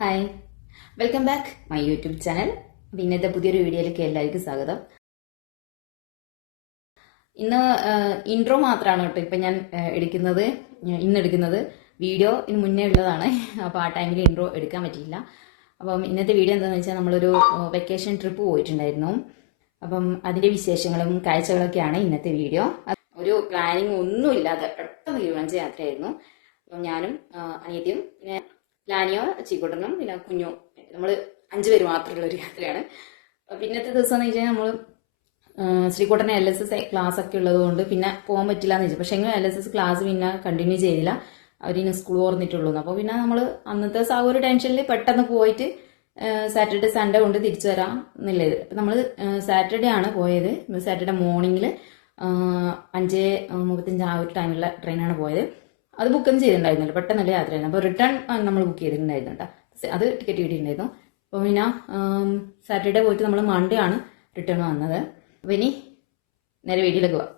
Hi welcome back my YouTube channel ഇന്നത്തെ പുതിയൊരു വീഡിയോയിലേക്ക് എല്ലാവർക്കും സ്വാഗതം. ഇന്ന് ഇൻട്രോ മാത്രമാണ് കേട്ടോ ഇപ്പം ഞാൻ എടുക്കുന്നത്. ഇന്ന് എടുക്കുന്നത് വീഡിയോ ഇന്ന് മുന്നേ ഉള്ളതാണ്. അപ്പോൾ ആ ടൈമിൽ ഇൻട്രോ എടുക്കാൻ പറ്റിയില്ല. അപ്പം ഇന്നത്തെ വീഡിയോ എന്താണെന്ന് വെച്ചാൽ നമ്മളൊരു വെക്കേഷൻ ട്രിപ്പ് പോയിട്ടുണ്ടായിരുന്നു. അപ്പം അതിന്റെ വിശേഷങ്ങളും കാഴ്ചകളൊക്കെയാണ് ഇന്നത്തെ വീഡിയോ. ഒരു പ്ലാനിങ് ഒന്നുമില്ലാതെ പെട്ടെന്ന് തീരുമാനിച്ച യാത്രയായിരുന്നു. അപ്പം ഞാനും അനിയത്തിയും പിന്നെ ലാനിയോ ചീക്കോട്ടനും പിന്നെ കുഞ്ഞു നമ്മൾ അഞ്ചു പേര് മാത്രമുള്ള ഒരു യാത്രയാണ്. പിന്നത്തെ ദിവസം എന്ന് വെച്ചാൽ നമ്മൾ ശ്രീകോട്ടനെ എൽ എസ് എസ് ക്ലാസ് ഒക്കെ ഉള്ളതുകൊണ്ട് പിന്നെ പോകാൻ പറ്റില്ല എന്ന് വെച്ചു. പക്ഷേ എങ്കിലും എൽ എസ് എസ് ക്ലാസ് പിന്നെ കണ്ടിന്യൂ ചെയ്തില്ല. അവരിനി സ്കൂൾ ഓർന്നിട്ടുള്ളൂ അപ്പോൾ പിന്നെ നമ്മൾ അന്നത്തെ ആ ഒരു ടെൻഷനിൽ പെട്ടെന്ന് പോയിട്ട് സാറ്റർഡേ സൺഡേ കൊണ്ട് തിരിച്ചു വരാം എന്നുള്ളത്. അപ്പം നമ്മൾ സാറ്റർഡേ ആണ് പോയത്. സാറ്റർഡേ മോർണിംഗിൽ അഞ്ച് മുപ്പത്തഞ്ച് ആ ഒരു ടൈമിലുള്ള ട്രെയിനാണ് പോയത്. അത് ബുക്കും ചെയ്തിട്ടുണ്ടായിരുന്നില്ല. പെട്ടെന്നല്ലേ യാത്രയായിരുന്നു അപ്പോൾ റിട്ടേൺ നമ്മൾ ബുക്ക് ചെയ്തിട്ടുണ്ടായിരുന്നു കേട്ടോ. അത് ടിക്കറ്റ് കിട്ടിയിട്ടുണ്ടായിരുന്നു. അപ്പോൾ പിന്നെ സാറ്റർഡേ പോയിട്ട് നമ്മൾ മൺഡേ ആണ് റിട്ടേൺ വന്നത്. അപ്പോൾ ഇനി നേരെ വീട്ടിലേക്ക് പോവാം.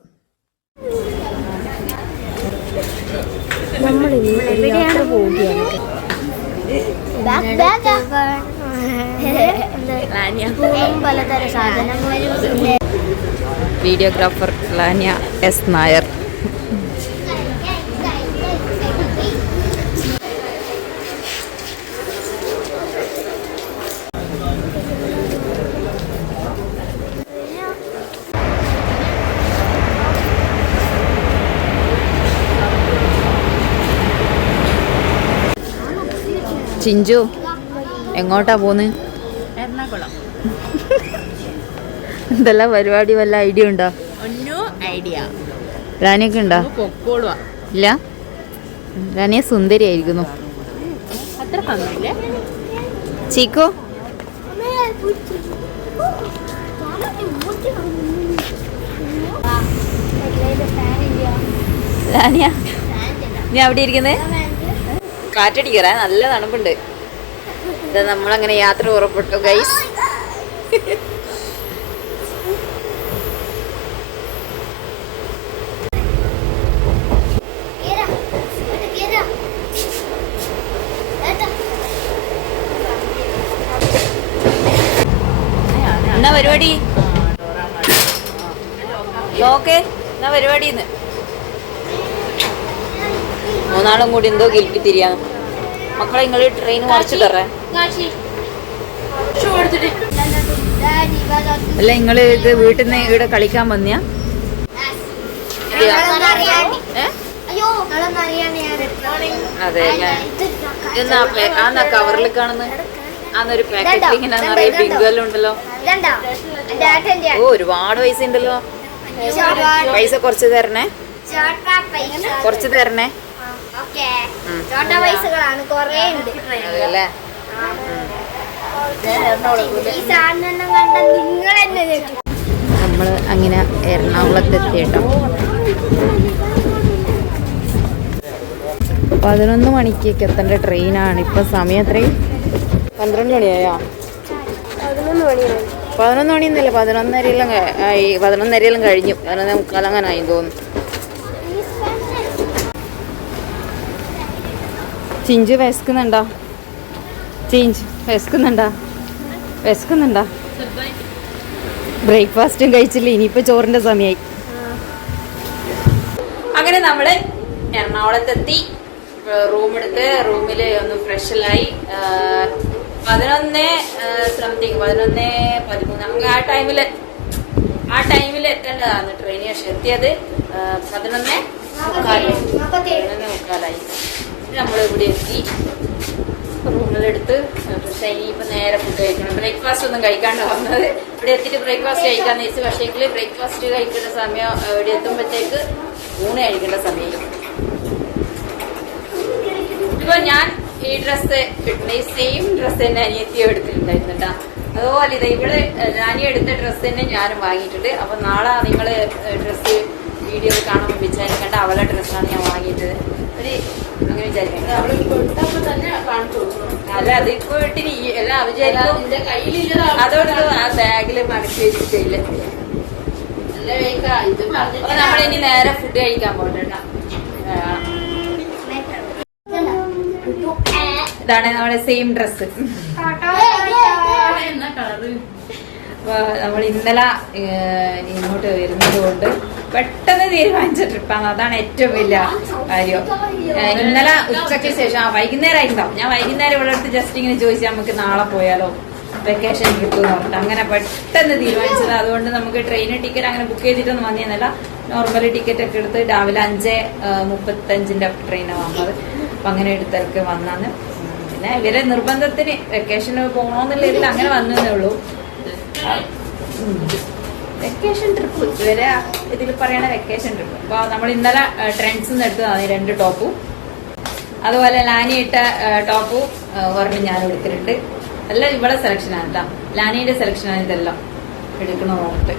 നമ്മൾ പോവുകയാണ്. പലതരം സാധനങ്ങളും വീഡിയോഗ്രാഫർ ലാനിയ എസ് നായർ. ചിഞ്ചു എങ്ങോട്ടാ പോന്ന്? എറണാകുളം. എന്തെല്ലാം പരിപാടി വല്ല ഐഡിയ ഉണ്ടോ? ഐഡിയ. റാനിയൊക്കെ ഉണ്ടോ? ഇല്ല? റാനിയ സുന്ദരി ആയിരിക്കുന്നു. ചീക്കോ? റാനിയ നീ അവിടെ ഇരിക്കുന്നേ? കാറ്റടിക്കറ നല്ല തണുപ്പുണ്ട്. ഇത് നമ്മളങ്ങനെ യാത്ര പുറപ്പെട്ടു ഗൈസ് എന്നാ പരിപാടി? നോക്ക് എന്നാ പരിപാടി ഇന്ന് മൂന്നാളും കൂടി എന്തോ ഗിൽപ്പി തിരിയാ. മക്കളെ നിങ്ങൾ ട്രെയിൻ മറിച്ചു തറേ അല്ല നിങ്ങൾ ഇത് വീട്ടിൽ നിന്ന് ഇവിടെ കളിക്കാൻ വന്നിയാ? അതെ ആന്നാ കവറിൽ കാണുന്ന? ആന്നൊരു പാക്കറ്റ് ഇങ്ങനെ ബിങ്കുവെല്ലാം ഉണ്ടല്ലോ. ഓ ഒരുപാട് പൈസ ഉണ്ടല്ലോ. പൈസ കുറച്ച് തരണേ. കൊറച്ച് തരണേ. പൈസകളാണ് കൊറേ ഉണ്ട്. അതല്ലേ ഈ സാധനം കണ്ട നിങ്ങൾ തന്നെ ഞെട്ടും. നമ്മൾ അങ്ങനെ എറണാകുളത്ത് എത്തിയിട്ടോ പതിനൊന്ന് മണിക്കൊക്കെ എത്തേണ്ട ട്രെയിനാണ്. ഇപ്പൊ സമയം എത്രയും പന്ത്രണ്ട് മണിയായോ? പതിനൊന്ന് മണിയൊന്നുമില്ല പതിനൊന്നരയെല്ലാം ആയി. പതിനൊന്നരയെല്ലാം കഴിഞ്ഞു. പതിനൊന്നേ മുക്കാലങ്ങനായി തോന്നുന്നു. ചിഞ്ചു വിശക്കുന്നുണ്ടോ? ചിഞ്ച് വിശക്കുന്നുണ്ടോ? വിശക്കുന്നുണ്ടോ? ബ്രേക്ക്ഫാസ്റ്റും കഴിച്ചില്ല ഇനിയിപ്പോ ചോറിന്റെ സമയമായി അങ്ങനെ നമ്മൾ എറണാകുളത്തെത്തി. റൂമെടുത്ത് റൂമിൽ ഒന്ന് ഫ്രഷലായി പതിനൊന്ന് സംതിങ് പതിനൊന്ന് പതിമൂന്ന്. നമുക്ക് ആ ടൈമിൽ ആ ടൈമിൽ എത്തേണ്ടതാണ് ട്രെയിൻ പക്ഷെ എത്തിയത് പതിനൊന്ന് മുക്കാലായി പതിനൊന്ന് മുക്കാലായി. നമ്മൾ ഇവിടെ എത്തി റൂമിലെടുത്ത് പക്ഷേ ഇനിയിപ്പോൾ നേരെ ഫുഡ് കഴിക്കണം. ബ്രേക്ക്ഫാസ്റ്റ് ഒന്നും കഴിക്കാണ്ട് വന്നത്. ഇവിടെ എത്തിയിട്ട് ബ്രേക്ക്ഫാസ്റ്റ് കഴിക്കാന്ന് വെച്ച് പക്ഷേങ്കിൽ ബ്രേക്ക്ഫാസ്റ്റ് കഴിക്കേണ്ട സമയം ഇവിടെ എത്തുമ്പോഴത്തേക്ക് ഊണ് കഴിക്കേണ്ട സമയം ഇപ്പൊ ഞാൻ ഈ ഡ്രസ്സ് ഈ സെയിം ഡ്രസ്സ് തന്നെ അനിയത്തിയോ എടുത്തിട്ടുണ്ടായിരുന്നു അതുപോലെ ഇതാ ഇവിടെ ഞാനി എടുത്ത ഡ്രസ്സ് തന്നെ ഞാനും വാങ്ങിയിട്ടുണ്ട്. അപ്പൊ നാളെ നിങ്ങൾ ഡ്രസ്സ് വീഡിയോ കാണുമ്പോൾ വിചാരിക്കേണ്ട അവളുടെ ഡ്രസ്സാണ് ഞാൻ വാങ്ങിയിട്ടത്. ഒരു അങ്ങനെ അല്ല അതിപ്പോ ഇട്ടിന് എല്ലാം വിചാരിക്കും. അതോട് ആ ബാഗിൽ മടക്കി വെച്ചിട്ടില്ല. നമ്മളിനി നേരെ ഫുഡ് കഴിക്കാൻ പോകണ്ട? ഇതാണ് നമ്മുടെ സെയിം കളറ് നമ്മൾ ഇന്നലെ ഇങ്ങോട്ട് വരുന്നത് കൊണ്ട് പെട്ടെന്ന് തീരുമാനിച്ച ട്രിപ്പാണ്. അതാണ് ഏറ്റവും വലിയ കാര്യം. ഇന്നലെ ഉച്ചയ്ക്ക് ശേഷം ആ വൈകുന്നേരം ആയിട്ടുണ്ടാവും ഞാൻ വൈകുന്നേരം ഇവിടെ അടുത്ത് ജസ്റ്റ് ഇങ്ങനെ ചോദിച്ചാൽ നമുക്ക് നാളെ പോയാലോ? വെക്കേഷൻ ട്രിപ്പ് പറഞ്ഞിട്ട്. അങ്ങനെ പെട്ടെന്ന് തീരുമാനിച്ചത്. അതുകൊണ്ട് നമുക്ക് ട്രെയിൻ ടിക്കറ്റ് അങ്ങനെ ബുക്ക് ചെയ്തിട്ടൊന്നും വന്നിരുന്നില്ല നോർമലി ടിക്കറ്റ് ഒക്കെ എടുത്ത് രാവിലെ അഞ്ച് മുപ്പത്തഞ്ചിന്റെ ട്രെയിൻ വന്നത്. അപ്പൊ അങ്ങനെ എടുത്തൊക്കെ വന്നാന്ന്. പിന്നെ ഇവരെ നിർബന്ധത്തിന് വെക്കേഷന് പോകണമെന്നുള്ള ഇതിൽ അങ്ങനെ വന്നേ ഉള്ളൂ. വെക്കേഷൻ ട്രിപ്പ് ഇവരെ ഇതിൽ പറയണ വെക്കേഷൻ ട്രിപ്പ് അപ്പൊ നമ്മൾ ഇന്നലെ ട്രെൻഡ്സ് നിന്ന് എടുത്തതാണ് രണ്ട് ടോപ്പും. അതുപോലെ ലാനി ഇട്ട ടോപ്പും ഒരെണ്ണം ഞാൻ എടുത്തിട്ടുണ്ട്. എല്ലാം ഇവിടെ സെലക്ഷൻ ആണ് കേട്ടോ ലാനിയുടെ സെലക്ഷൻ ആണ് ഇതെല്ലാം എടുക്കണ നോക്കിട്ട്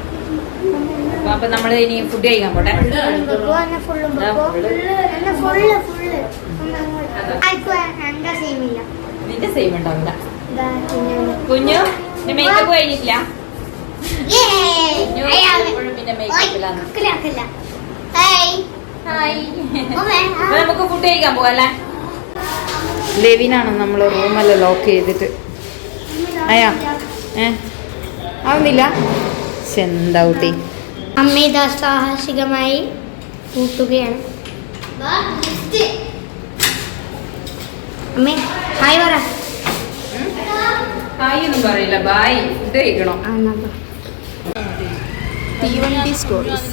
അപ്പൊ നമ്മൾ ഇനി ഫുഡ് കഴിക്കാൻ പോട്ടെ. നിന്റെ സെയിം ഉണ്ടാവില്ല കുഞ്ഞു മേക്കപ്പ് കഴിഞ്ഞിട്ടില്ല? നമുക്ക് ഫുഡ് കഴിക്കാൻ പോവല്ലേ ലെവിനാണ് നമ്മൾ റൂമെല്ലാം ലോക്ക് ചെയ്തിട്ട്. അയാ ഏ? ആവുന്നില്ല എന്താ കുട്ടി? അമ്മ ഇതാ സാഹസികമായി കൂട്ടുകയാണ്. അമ്മേ ഹായ് പറ. ഹായ് ഒന്നും പറയില്ല. ബായ്. ഇത് കഴിക്കണോ? ആ. തീവണ്ടി സ്റ്റോറീസ്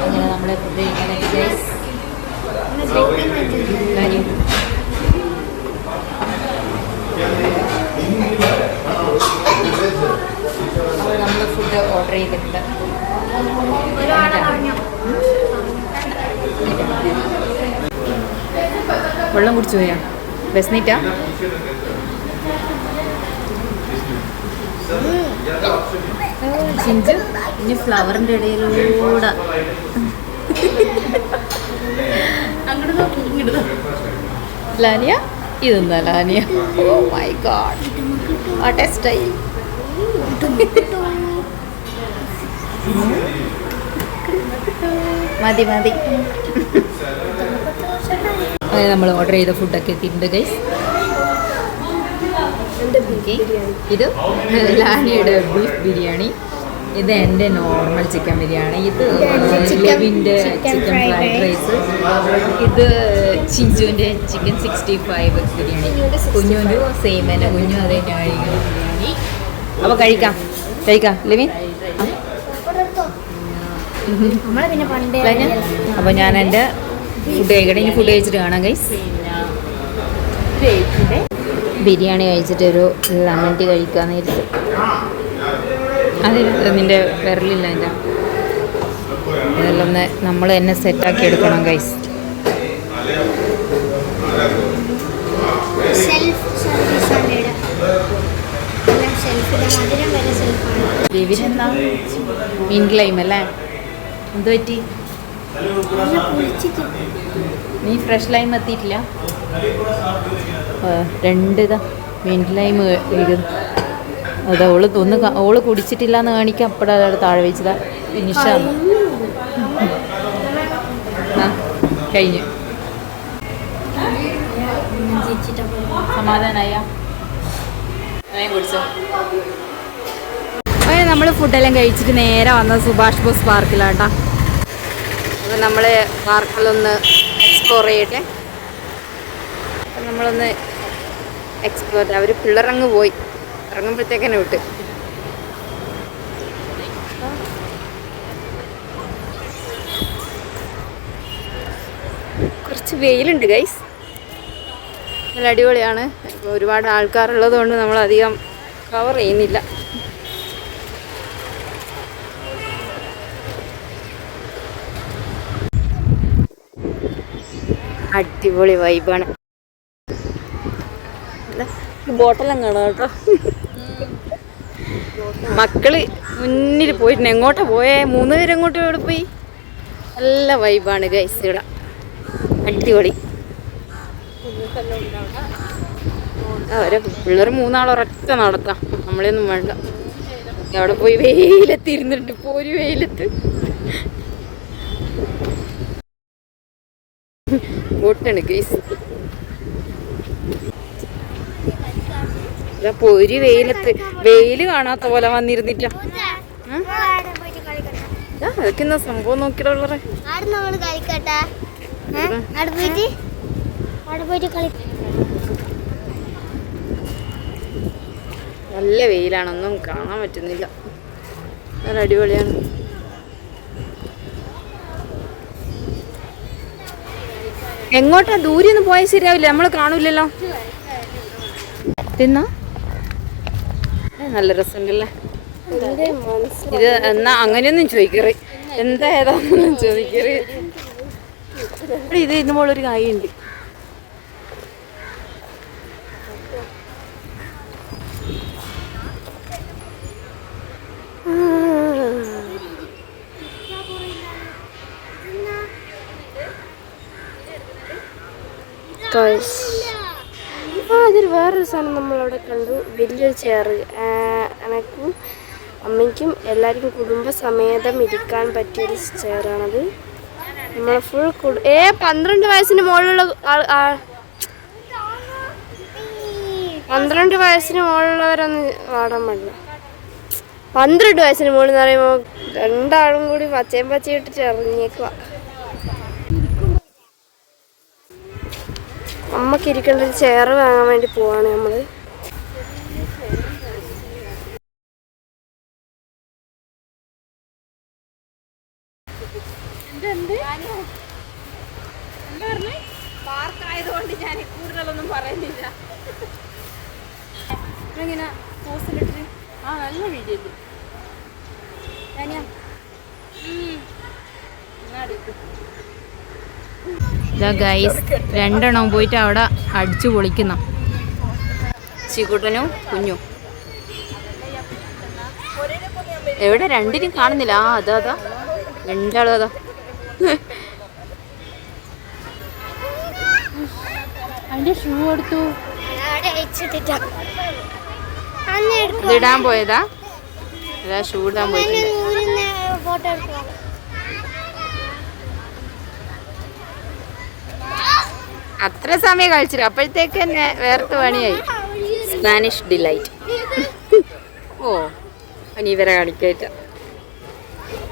അങ്ങനെ നമ്മളെ ഫുഡ് നമ്മൾ ഫുഡ് ഓർഡർ ചെയ്തിട്ടുണ്ട് വെള്ളം കുടിച്ചു പോയാ? ബസ്നീറ്റാ ചിഞ്ചു ഇനി ഫ്ലവറിന്റെ ഇടയിലൂടെ. അങ്ങോട്ട് നോക്കി ഇങ്ങോട്ട് ലാനിയ ഇതെന്താ Lania? Oh my God what a style മതി മതി. അങ്ങനെ നമ്മൾ ഓർഡർ ചെയ്ത ഫുഡൊക്കെ എത്തിയിട്ടുണ്ട് ഗൈസ് ഇത് ലാനിയുടെ ബീഫ് ബിരിയാണി. ഇത് എന്റെ നോർമൽ ചിക്കൻ ബിരിയാണി. ഇത് ലെവിന്റെ ചിക്കൻ ഫ്രൈഡ് റൈസ് ഇത് ചിഞ്ചുവിന്റെ ചിക്കൻ സിക്സ്റ്റി ഫൈവ് ബിരിയാണി. കുഞ്ഞുവിന്റെ സെയിം തന്നെ. കുഞ്ഞു അതേ കഴിക്കുന്ന ബിരിയാണി. അപ്പോൾ കഴിക്കാം. കഴിക്കാം. ലെവിൻ? അപ്പൊ അപ്പോൾ ഞാൻ എന്റെ ഫുഡ് കഴിക്കട്ടെ. ഇനി ഫുഡ് കഴിച്ചിട്ട് കാണാം ഗൈസ് ബിരിയാണി കഴിച്ചിട്ട് ഒരു ലെമൺ ടീ കഴിക്കാന്ന് വിചാരിച്ചു. അത് നിന്റെ വിരലില്ല ഇതെല്ലാം ഒന്ന് നമ്മൾ തന്നെ സെറ്റാക്കി എടുക്കണം ഗൈസ് ലിവിനെന്താ മീൻ ക്ലൈം അല്ലേ? എന്ത് പറ്റി? നീ ഫ്രഷ് ലൈം എത്തിയിട്ടില്ല? രണ്ട് ഇതാ മീൻ ലൈം വീഴും അതാ ഓൾ ഒന്ന് ഓൾ കുടിച്ചിട്ടില്ല എന്ന് കാണിക്കാൻ അപ്പടെ താഴെ വെച്ചതാ. ഫിനിഷ് ആ കഴിഞ്ഞു. സമാധാനായ? കുടിച്ചോ. നമ്മൾ ഫുഡെല്ലാം കഴിച്ചിട്ട് നേരെ വന്നത് സുഭാഷ് ബോസ് പാർക്കിലാണ് കേട്ടോ നമ്മൾ പാർക്കിലൊന്ന് എക്സ്പ്ലോർ ചെയ്യട്ടെ. നമ്മളൊന്ന് എക്സ്പ്ലോർ അവർ പിള്ളേരങ്ങ് പോയി. ഇറങ്ങുമ്പോഴത്തേക്കന്നെ വിട്ട്. കുറച്ച് വെയിലുണ്ട് ഗൈസ് നല്ല അടിപൊളിയാണ്. ഒരുപാട് ആൾക്കാരുള്ളത് കൊണ്ട് നമ്മൾ അധികം കവർ ചെയ്യുന്നില്ല അടിപൊളി വൈബാണ് ബോട്ടെല്ലാം കാണാം കേട്ടോ? മക്കൾ മുന്നിൽ പോയിട്ടുണ്ട്. എങ്ങോട്ടാ പോയേ? മൂന്ന് പേര് എങ്ങോട്ട് ഇവിടെ പോയി? നല്ല വൈബാണ് ഗൈസ് ഇവിടെ. അടിപൊളി. അവരെ പിള്ളേർ മൂന്നാളൊരൊറ്റ നടത്താം. നമ്മളെയൊന്നും വേണ്ട. അവിടെ പോയി വെയിലെത്തിരുന്നിട്ട് ഇരുന്നിട്ട് ഒരു വെയിലത്ത്. ബോട്ടാണ് ഗൈസ് ഇപ്പൊ ഒരു വെയിലത്ത് വെയിൽ കാണാത്ത പോലെ വന്നിരുന്നില്ല അതൊക്കെ എന്നാ സംഭവം നോക്കിയിട്ടുള്ളറേ നല്ല വെയിലാണൊന്നും കാണാൻ പറ്റുന്നില്ല. നല്ല അടിപൊളിയാണ്. എങ്ങോട്ടാ? ദൂരെ ഒന്നും പോയാൽ ശരിയാവില്ല നമ്മൾ കാണൂലല്ലോ തിന്നാ? നല്ല രസമുണ്ടല്ലേ? ഇത് എന്നാ അങ്ങനെയൊന്നും ചോദിക്കറ് എന്താ ഏതാണെന്നൊന്നും ചോദിക്കറ് ഇത് ഇതിന് മുകളിൽ ഒരു കായുണ്ട്. ആ അതിൽ വേറൊരു സാധനം നമ്മളവിടെ കണ്ടു. വലിയൊരു ചെയർ എനക്കും അമ്മയ്ക്കും എല്ലാവർക്കും കുടുംബസമേതം ഇരിക്കാൻ പറ്റിയൊരു ചെയറാണത് നമ്മൾ ഫുൾ കുടു ഏ പന്ത്രണ്ട് വയസ്സിന് മുകളിലുള്ള പന്ത്രണ്ട് വയസ്സിന് മുകളിലുള്ളവരൊന്നും പാടാൻ പാടില്ല. പന്ത്രണ്ട് വയസ്സിന് മുകളിൽ എന്ന് പറയുമ്പോൾ രണ്ടാളും കൂടി പച്ചയും പച്ചയും ഇട്ടിട്ട് ഇറങ്ങിയേക്കുക അമ്മയ്ക്ക് ഇരിക്കേണ്ട ഒരു ചെയർ വാങ്ങാൻ വേണ്ടി പോവാണ് പാർക്കായതുകൊണ്ട് ഞാൻ കൂടുതലൊന്നും പറയുന്നില്ല. ആ നല്ല വീഡിയോ ഇത് ഗൈസ് രണ്ടെണ്ണം പോയിട്ട് അവിടെ അടിച്ചു പൊളിക്കുന്ന. ചീക്കുട്ടനും കുഞ്ഞു. എവിടെ രണ്ടിനും കാണുന്നില്ല? ആ അതാ അതാ. രണ്ടാളും അതാ. അതിന്റെ ഷൂ എടുത്തു. ഇടാൻ പോയതാ. അതാ ഷൂ ഇടാൻ പോയിട്ടുണ്ട്. ഫോട്ടോ അത്ര സമയം കഴിച്ചില്ല അപ്പോഴത്തേക്ക് തന്നെ വേർത്ത് പണിയായി. സ്പാനിഷ് ഡിലൈറ്റ് ഓ ഇനി ഇവരെ കാണിക്കാറ്റ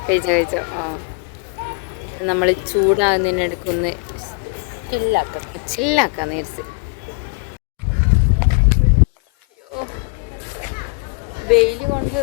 കഴിച്ചോ കഴിച്ചോ. ആ. നമ്മൾ ചൂടാകുന്നതിനെടുക്കൊന്ന് ചില്ലാക്കാം ചില്ലാക്കാം നേരിച്ച്. വെയിൽ കൊണ്ട്